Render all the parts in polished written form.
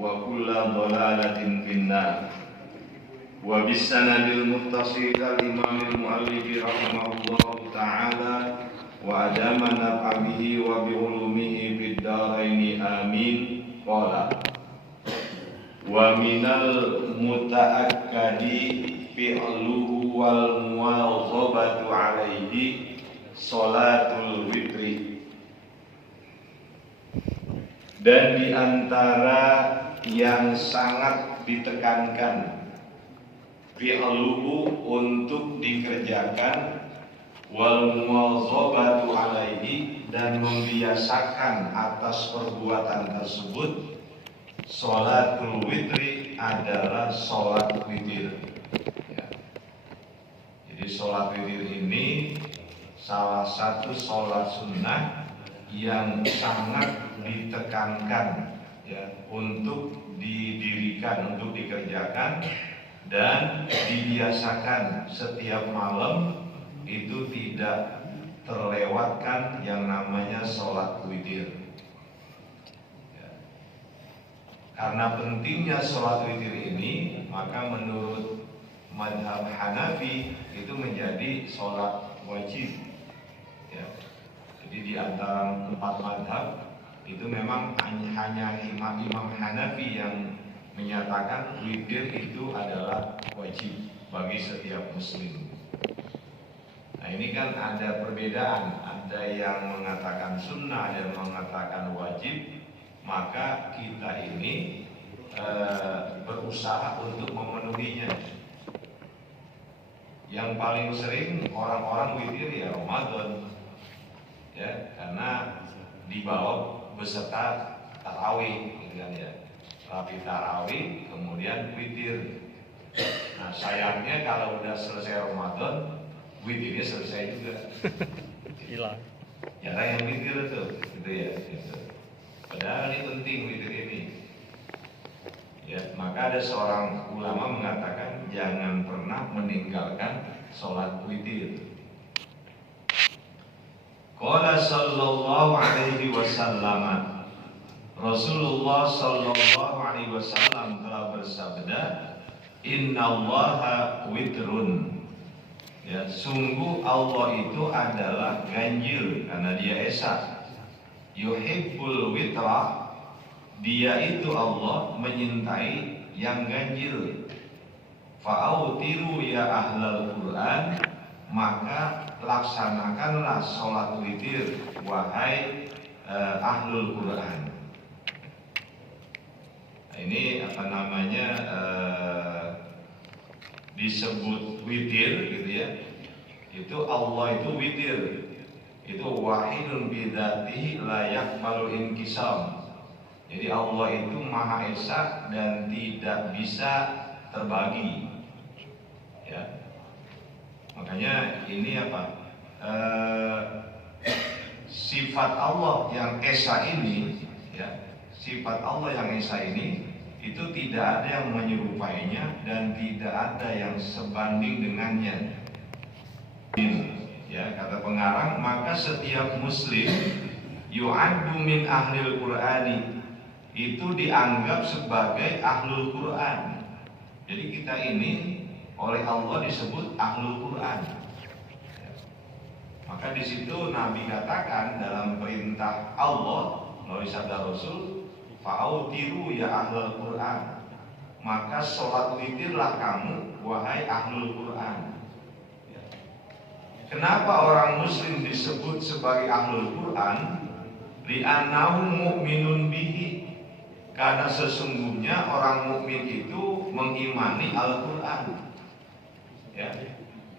wa kulla dhalalatin finnar. Wa bisanadil muttasil al-imamil muallifi rahimahullahu ta'ala wa adamana bihi wa bi ulumihi fid dharaini amin. Qala wa minal mutaakkadi fi'luhu wal muwazabatu alaihi sholatul witri. Dan di antara yang sangat ditekankan fi'luhu untuk dikerjakan wal muwazabatu alaihi dan membiasakan atas perbuatan tersebut, sholatul witri adalah sholat witir. Ya. Jadi sholat witir ini salah satu sholat sunnah yang sangat ditekankan ya, untuk didirikan, untuk dikerjakan dan dibiasakan setiap malam itu tidak terlewatkan yang namanya sholat witir. Ya. Karena pentingnya sholat witir ini, maka menurut mazhab Hanafi itu menjadi sholat wajib. Ya. Jadi di antara 4 mazhab itu memang hanya Imam Hanafi yang menyatakan witir itu adalah wajib bagi setiap muslim. Nah ini kan ada perbedaan, ada yang mengatakan sunnah, ada yang mengatakan wajib. Maka kita ini berusaha untuk memenuhinya. Yang paling sering orang-orang witir ya Ramadan, ya, karena dibawa beserta tarawih, gitu kan ya. Rapi tarawih, kemudian witir. Nah sayangnya kalau udah selesai Ramadan, witirnya selesai juga. Hilang. Jarang yang witir tuh, gitu ya. Gitu. Padahal ini penting witir ini. Ya, maka ada seorang ulama mengatakan jangan pernah meninggalkan sholat witir. Qala sallallahu alaihi wasallam, Rasulullah sallallahu alaihi wasallam telah bersabda, innallaha witrun. Ya, sungguh Allah itu adalah ganjil karena dia esa. Yuhibbul witra, dia itu Allah menyintai yang ganjil. Fa'autiru ya ahlal Quran, maka laksanakanlah sholat witir wahai ahlul Quran. Nah, ini apa namanya disebut witir gitu ya. Itu Allah itu witir. Itu wahidun bidzatihi la yaqbalu inkisam. Jadi Allah itu Maha Esa dan tidak bisa terbagi. Ya. Makanya ini apa? Sifat Allah yang Esa ini, ya, sifat Allah yang Esa ini itu tidak ada yang menyerupainya dan tidak ada yang sebanding dengannya. Ya, kata pengarang, maka setiap muslim yu'addu min ahlil Qur'ani, itu dianggap sebagai ahlul Quran. Jadi kita ini oleh Allah disebut ahlul Quran. Maka di situ Nabi katakan dalam perintah Allah melalui sabda Rasul, fa'autiru ya ahlul Quran, maka sholat witirlah kamu wahai ahlul Quran. Kenapa orang muslim disebut sebagai ahlul Quran? Li'annahu mu'minun bihi, karena sesungguhnya orang mukmin itu mengimani Al-Quran. Ya.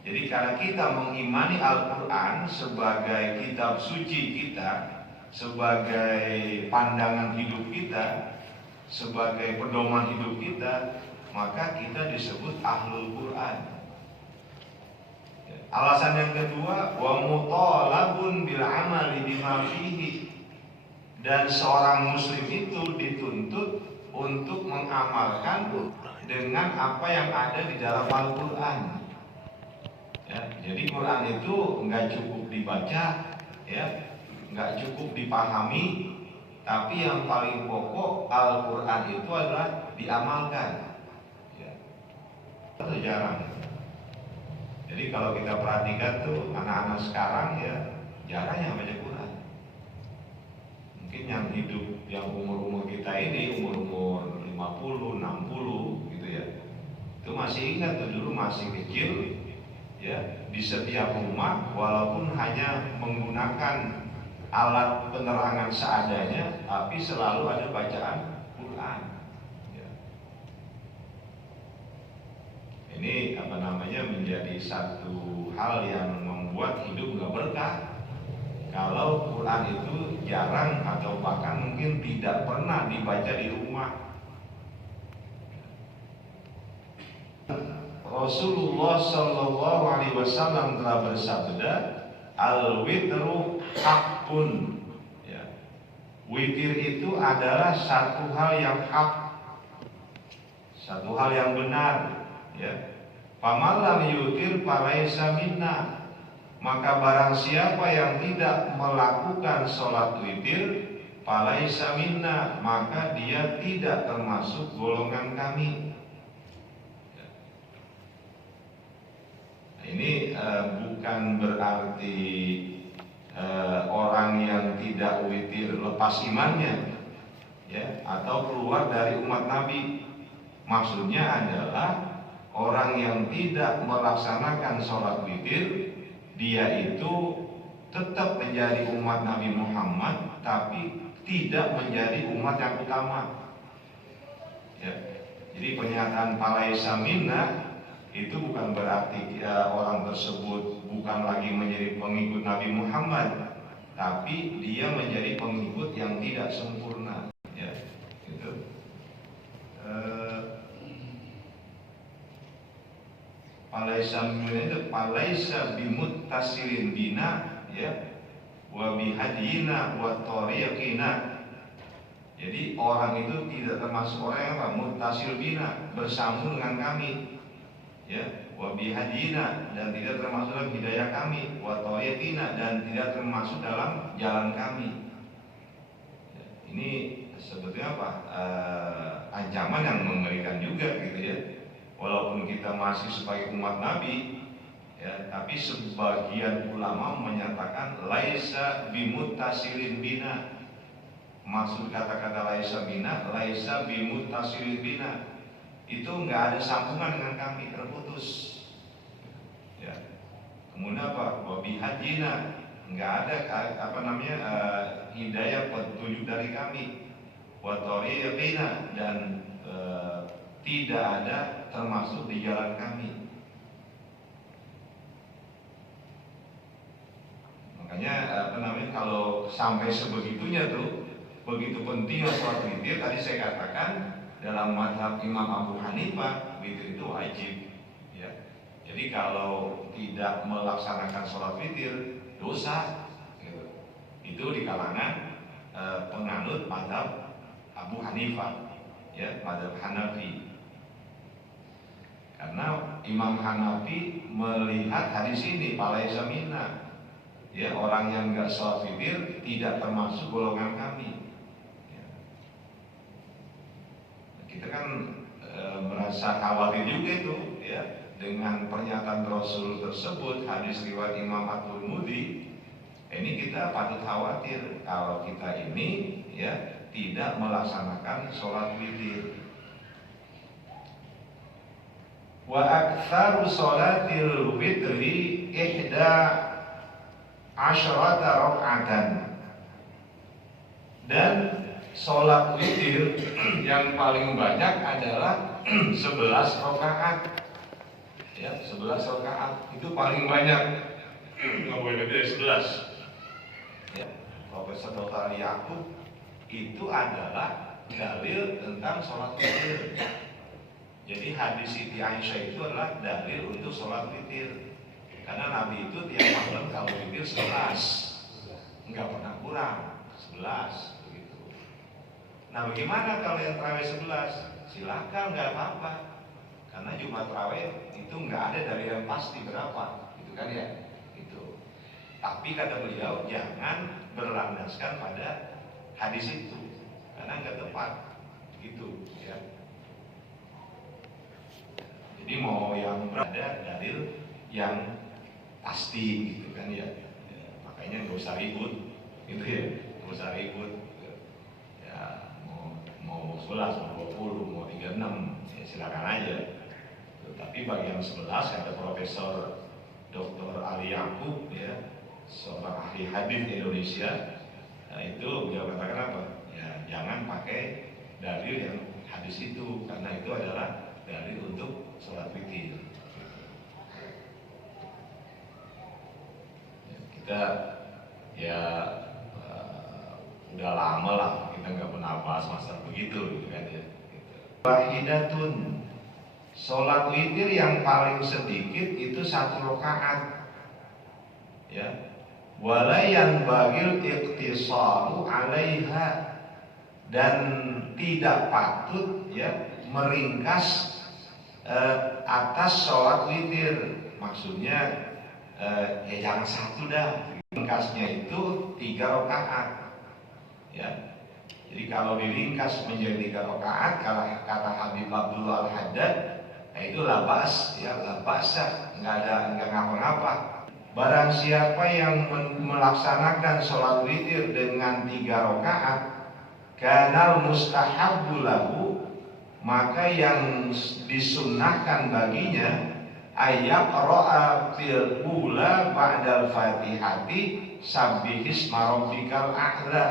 Jadi karena kita mengimani Al-Quran sebagai kitab suci kita, sebagai pandangan hidup kita, sebagai pedoman hidup kita, maka kita disebut ahlul Quran. Alasan yang kedua, wa mutalabun bil amali bima fihi, dan seorang muslim itu dituntut untuk mengamalkan dengan apa yang ada di dalam Al-Quran. Ya, jadi Quran itu nggak cukup dibaca, ya, nggak cukup dipahami, Tapi yang paling pokok Al-Quran itu adalah diamalkan. Ya. Itu jarang. Jadi kalau kita perhatikan tuh anak-anak sekarang ya jarang yang baca Quran. Mungkin yang hidup yang umur-umur kita ini, umur-umur 50, 60 gitu ya. Itu masih ingat tuh dulu masih kecil ya, di setiap rumah walaupun hanya menggunakan alat penerangan seadanya, tapi selalu ada bacaan Quran. Ya. Ini menjadi satu hal yang membuat hidup nggak berkah. Kalau Quran itu jarang atau bahkan mungkin tidak pernah dibaca di rumah. Rasulullah Shallallahu Alaihi Wasallam telah bersabda, al-witru hakun. Ya. Witir itu adalah satu hal yang hak, satu hal yang benar. Ya. Famalam yutir falaisa minna. Maka barang siapa yang tidak melakukan sholat witir, falaisa minna, maka dia tidak termasuk golongan kami. Ini bukan berarti orang yang tidak witir lepas imannya, ya, atau keluar dari umat Nabi. Maksudnya adalah orang yang tidak melaksanakan sholat witir, dia itu tetap menjadi umat Nabi Muhammad, tapi tidak menjadi umat yang utama. Ya. Jadi pernyataan falaisa minna itu bukan berarti orang tersebut bukan lagi menjadi pengikut Nabi Muhammad, tapi dia menjadi pengikut yang tidak sempurna. Ya, gitu. Falaisa bimuttasilin bina, ya, wa bihadina wa tariqina. Jadi orang itu tidak termasuk orang yang apa? Muttasil bina, bersambung dengan kami. Ya, wa bihadina, dan tidak termasuk dalam hidayah kami, wa tariqina, dan tidak termasuk dalam jalan kami. Ya, ini sebetulnya apa? Ancaman yang mengerikan juga gitu ya. Walaupun kita masih sebagai umat Nabi, ya, tapi sebagian ulama menyatakan laisa bimuttasilin bina. Maksud kata-kata laisa bina, laisa bimuttasilin bina, itu enggak ada sambungan dengan kami, terputus. Ya. Kemudian apa? Wabi hajina, enggak ada hidayah petunjuk dari kami. Watori yaqina, dan tidak ada termasuk di jalan kami. Makanya kalau sampai sebegitunya tuh, begitu pentingnya sholat witir, tadi saya katakan dalam mazhab Imam Abu Hanifah witir itu wajib. Ya. Jadi kalau tidak melaksanakan sholat witir dosa. Gitu. Itu di kalangan penganut mazhab Abu Hanifah, ya, mazhab Hanafi. Karena Imam Hanafi melihat hadis ini falaisa minna, ya, orang yang enggak sholat witir tidak termasuk golongan kami. Ya. Kita kan merasa khawatir juga itu, ya, dengan pernyataan Rasul tersebut, hadis riwayat Imam At-Tirmidzi. Ini kita patut khawatir kalau kita ini, ya, tidak melaksanakan sholat witir. Wa aktsaru sholatil witri ihda asyrata raka'atan. Dan sholat witir yang paling banyak adalah 11 rakaat. Ya, 11 rakaat itu paling banyak. Enggak boleh lebih dari 11. Ya, Profesor Dr. Yaqub itu adalah dalil tentang sholat witir. Jadi hadis Siti Aisyah itu adalah dalil untuk sholat witir. Karena Nabi itu tiap malam kalau witir 11, enggak pernah kurang, 11 begitu. Nah, bagaimana kalau yang tarawih 11? Silakan, enggak apa-apa. Karena Jumat tarawih itu enggak ada dari yang pasti berapa, gitu kan ya? Itu. Tapi kata beliau jangan berlandaskan pada hadis itu, karena nggak tepat gitu ya. Jadi mau yang berada dalil yang pasti gitu kan ya, makanya nggak usah ribut gitu ya, nggak usah ribut ya, mau 11, mau 20, mau 36 ya silakan aja. Tapi bagian 11 ada Profesor Dr. Ali Yaqub ya, seorang ahli hadis Indonesia. Nah itu beliau katakan apa? Ya jangan pakai dalil yang hadis itu, karena itu adalah dalil untuk sholat witir. Kita ya udah lama lah kita nggak pernah bahas masalah begitu gitu kan ya. Wahidatun, sholat witir yang paling sedikit itu 1 rakaat ya. Walayan bagil iqtisaru 'alaiha, dan tidak patut ya meringkas atas sholat witir. Maksudnya ya jangan 1 dah, ringkasnya itu 3 rakaat ya. Jadi kalau diringkas menjadi 3 rakaat, kalau kata Habib Abdullah Al-Haddad, itu labas ya, labasa, nggak ngapa-ngapa. Barang siapa yang melaksanakan sholat witir dengan 3 rakaat, kanal mustahabbu lahu, maka yang disunnahkan baginya ayyaqra'a fil ula ba'dal fatihati sabbihisma rabbikal a'la,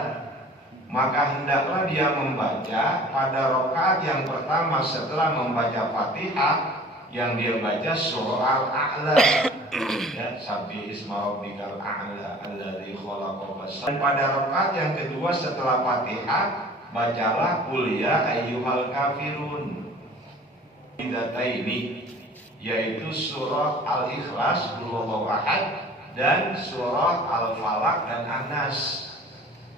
maka hendaklah dia membaca pada rakaat yang pertama setelah membaca Fatihah, yang dia baca surah Al-A'la ya, sabbihisma rabbikal a'la alladzi khalaqa fasawwa. Dan pada rakaat yang kedua setelah Fatihah, bacalah qul ya ayyuhal kafirun. Ini yaitu surah Al-Ikhlas, Qul huwallahu ahad, dan surah Al-Falaq dan An-Nas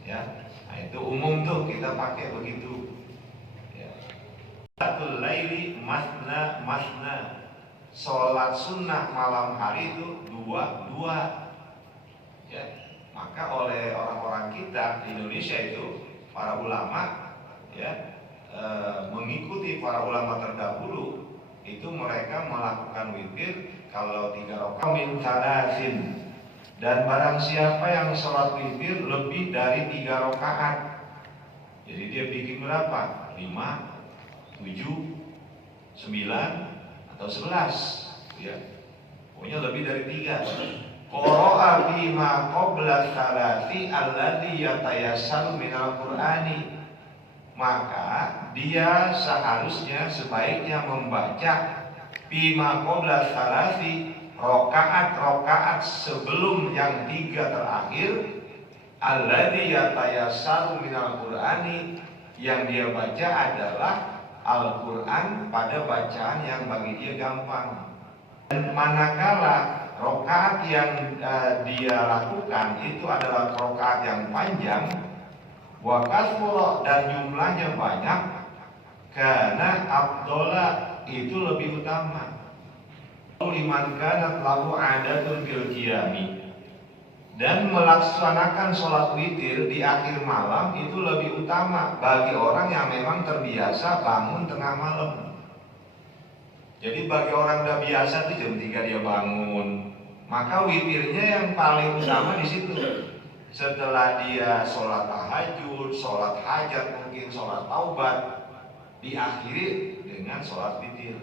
ya. Nah, itu umum tuh kita pakai begitu ya. Salatul laili masna masna, sholat sunnah malam hari itu 2-2 ya. Maka oleh orang-orang kita di Indonesia itu, para ulama ya, mengikuti para ulama terdahulu, itu mereka melakukan witir kalau 3 rakaat min thalathin. Dan barang siapa yang sholat witir lebih dari 3 rakaat, jadi dia bikin berapa? 5, 7, 9, atau 11 ya. Pokoknya lebih dari 3. Qara'a bima qabla thalathi alladhi yatayassaru minal qur'ani, maka dia seharusnya sebaiknya membaca bima qabla thalathi, rokaat sebelum yang 3 terakhir, alladzi yatayassaru minal qur'ani, yang dia baca adalah Al-Quran pada bacaan yang bagi dia gampang. Dan manakala rokaat yang dia lakukan itu adalah rokaat yang panjang, wa kasura, dan jumlahnya banyak, karena afdhola, itu lebih utama. Liman kanat lahu adatun fil qiyami, dan melaksanakan sholat witir di akhir malam itu lebih utama bagi orang yang memang terbiasa bangun tengah malam. Jadi bagi orang udah biasa tuh jam 3 dia bangun, maka witirnya yang paling utama di situ. Setelah dia sholat tahajud, sholat hajat, mungkin sholat taubat, diakhiri dengan sholat witir.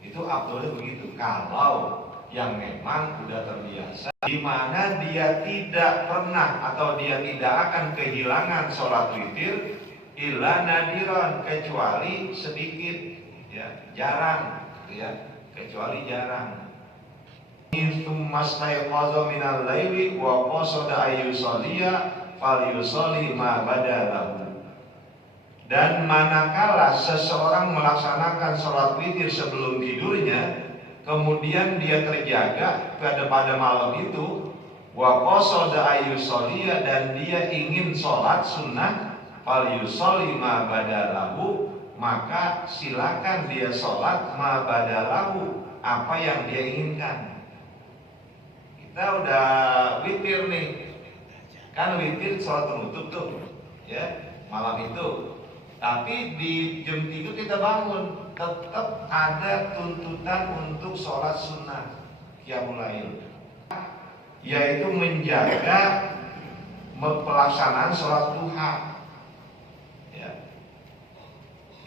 Itu afdolnya begitu. Kalau yang memang sudah terbiasa, di mana dia tidak pernah atau dia tidak akan kehilangan sholat witir, illa nadiran, kecuali sedikit ya, jarang ya, kecuali jarang. Tsumastayqadha minal laili wa qasada ayyusalliya falyusalli ma badalahu. Dan manakala seseorang melaksanakan sholat witir sebelum tidurnya, kemudian dia terjaga pada malam itu, wa qasada ayyusalliya, dan dia ingin sholat sunnah, falyusalli ma badalahu, maka silakan dia sholat ma badalahu, apa yang dia inginkan. Kita udah witir nih, Kan witir sholat penutup tuh, ya malam itu. Tapi di jam 3 kita bangun, tetap ada tuntutan untuk sholat sunnah qiyamul lail, yaitu menjaga pelaksanaan sholat duha. Ya,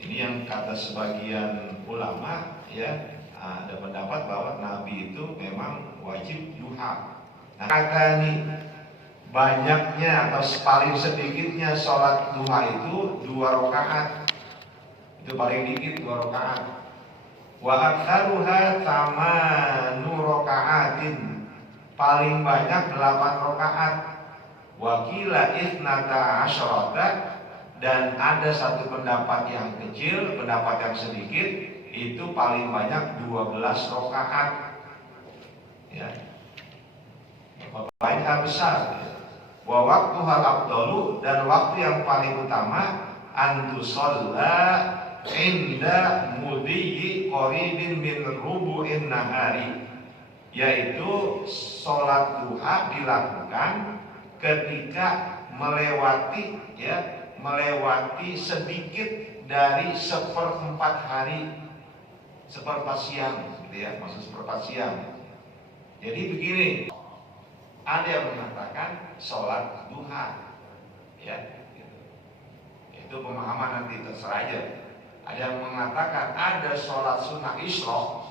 ini yang kata sebagian ulama, ya ada pendapat bahwa Nabi itu memang wajib duha. Nah, kata ini banyaknya atau paling sedikitnya sholat duha itu 2 rakaat. Itu paling dikit 2 rakaat. Wa aktsaruha 8 rakaatin. Paling banyak 8 rakaat. Wa qila 12 dan ada satu pendapat yang kecil, pendapat yang sedikit itu paling banyak 12 rakaat. Ya. Banyak besar. Wa waqtuhal afdalu dan waktu yang paling utama antusalla inda mudhiyi qaribin min rubu'in nahari, yaitu sholat duha dilakukan ketika melewati sedikit dari 1/4 hari, 1/4 siang gitu ya, maksud 1/4 siang. Jadi begini, ada yang mengatakan sholat duha, ya, gitu. Itu pemahaman nanti terserah aja. Ada yang mengatakan ada sholat sunnah isyraq,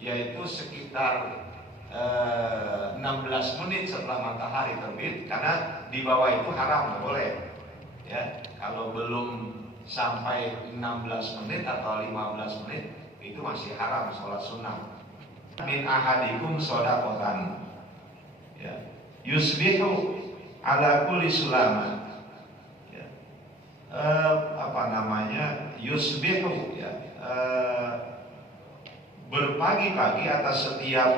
yaitu sekitar 16 menit setelah matahari terbit, karena di bawah itu haram, nggak boleh. Ya, kalau belum sampai 16 menit atau 15 menit itu masih haram sholat sunnah. Min ahadikum shadaqatan, ya, yusbihu ala kulli sulama, ya. Yusbihu, ya, berpagi-pagi atas setiap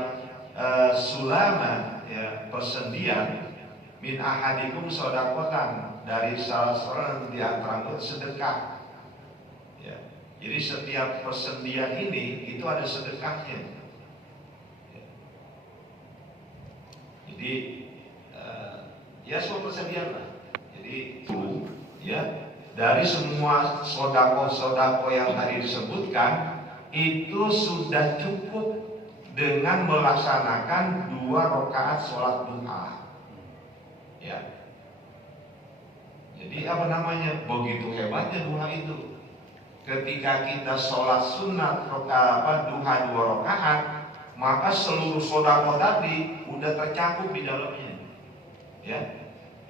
sulama, ya, persendian, min ahadikum shadaqatan, dari salah seorang di antara sedekah, ya. Jadi setiap persendian ini itu ada sedekahnya. Jadi ya semua persendian lah. Jadi ya dari semua sodako yang tadi disebutkan itu sudah cukup dengan melaksanakan 2 rakaat sholat duha. Ya. Jadi begitu hebatnya duha itu. Ketika kita sholat sunat duha 2 rakaat, maka seluruh sodako tadi udah tercakup di dalamnya, ya.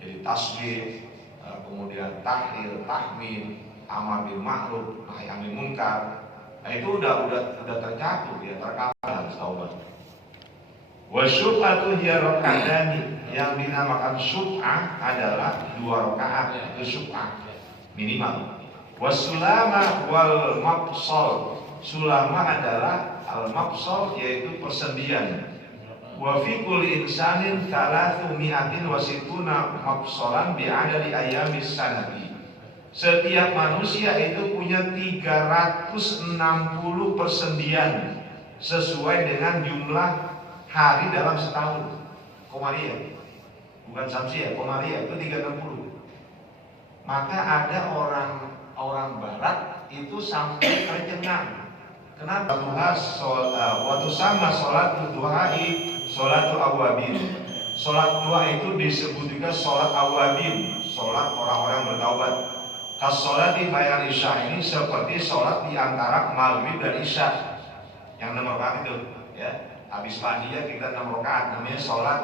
Jadi tasbih, kemudian tahlir, tahmid, amar bil ma'ruf, nahi anil munkar, nah itu udah tercakup, ya, terkawal taubat. Wa syuf'atu hiya raka'atani, yang dinamakan syuf'ah adalah 2 rakaat, itu syuf'ah minimal. Wasulama wal maqsal, sulama adalah al-maqsal, yaitu persendian. Wa fi kulli insanin 360 maqsalan bi adadi ayamis sanati. Setiap manusia itu punya 360 persendian sesuai dengan jumlah hari dalam setahun. Komariah, bukan samsiah, komariah itu 360. Maka ada orang barat itu sampai tercengang. Kenapa? Waktu sama sholat duhai, sholat awabin. Sholat duha itu disebut juga sholat awabin, sholat orang-orang bertaubat. Sholat di bayar isya ini seperti sholat di antara maghrib dan isya, yang 6 rakaat itu, ya. Habis pandia kita 6 rakaat, namanya sholat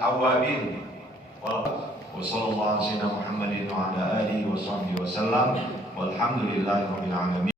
awabin. Wassalamualaikum warahmatullahi wabarakatuh. Walhamdulillahirabbil alamin.